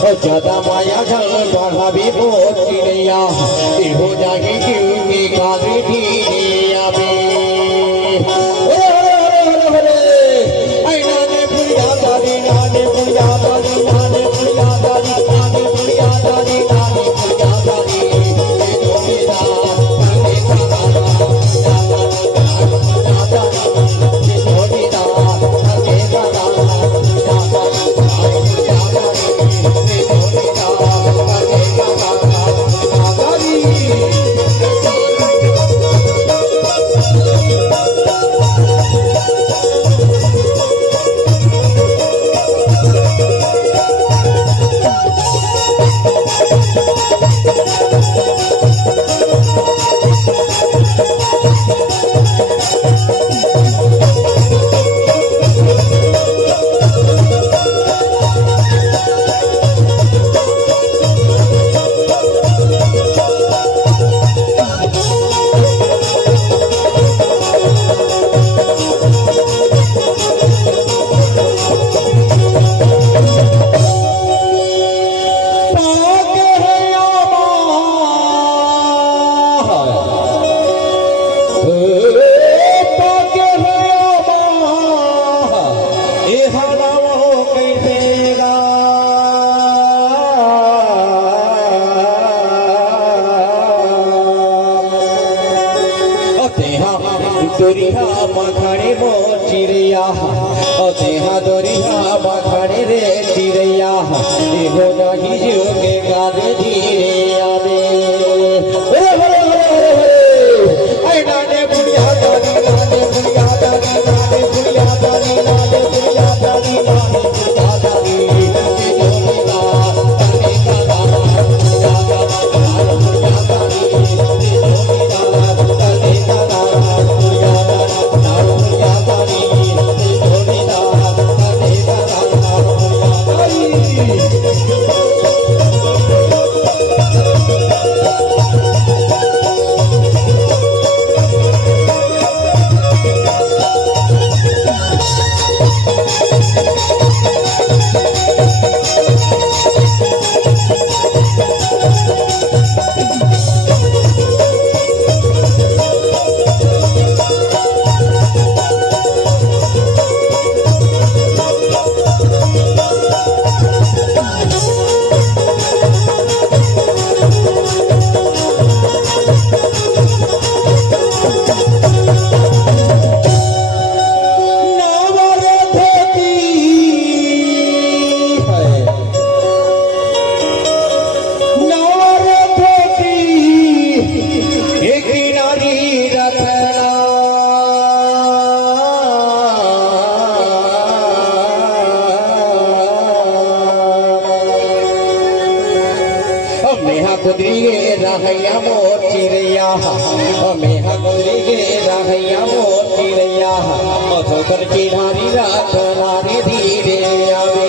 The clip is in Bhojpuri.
ज्यादा माया जल बढ़ावी मोचिड़िया हो जाही क्योंकि काली धीरिया बे नाने पुड़िया दादी नाने पुड़िया दादी नाने पुड़िया दादी नाने पुड़िया दादी नाने पुड़िया दादी दोरिहा मखणे मोचिड़िया देहा दोरिहा मखणे रे चिड़िया हो नहीं जुगे गावे धीरे आवे नाने बुढ़िया दादी नाने बुढ़िया दादी नाने बुढ़िया दादी नाने बुढ़िया दादी नाने बुढ़िया दादी कुदरी रहैया मोचिड़िया मेहा कुदरी रहैया मोचिड़िया मधुकर चिढ़ारी रात नारे धीरे आवे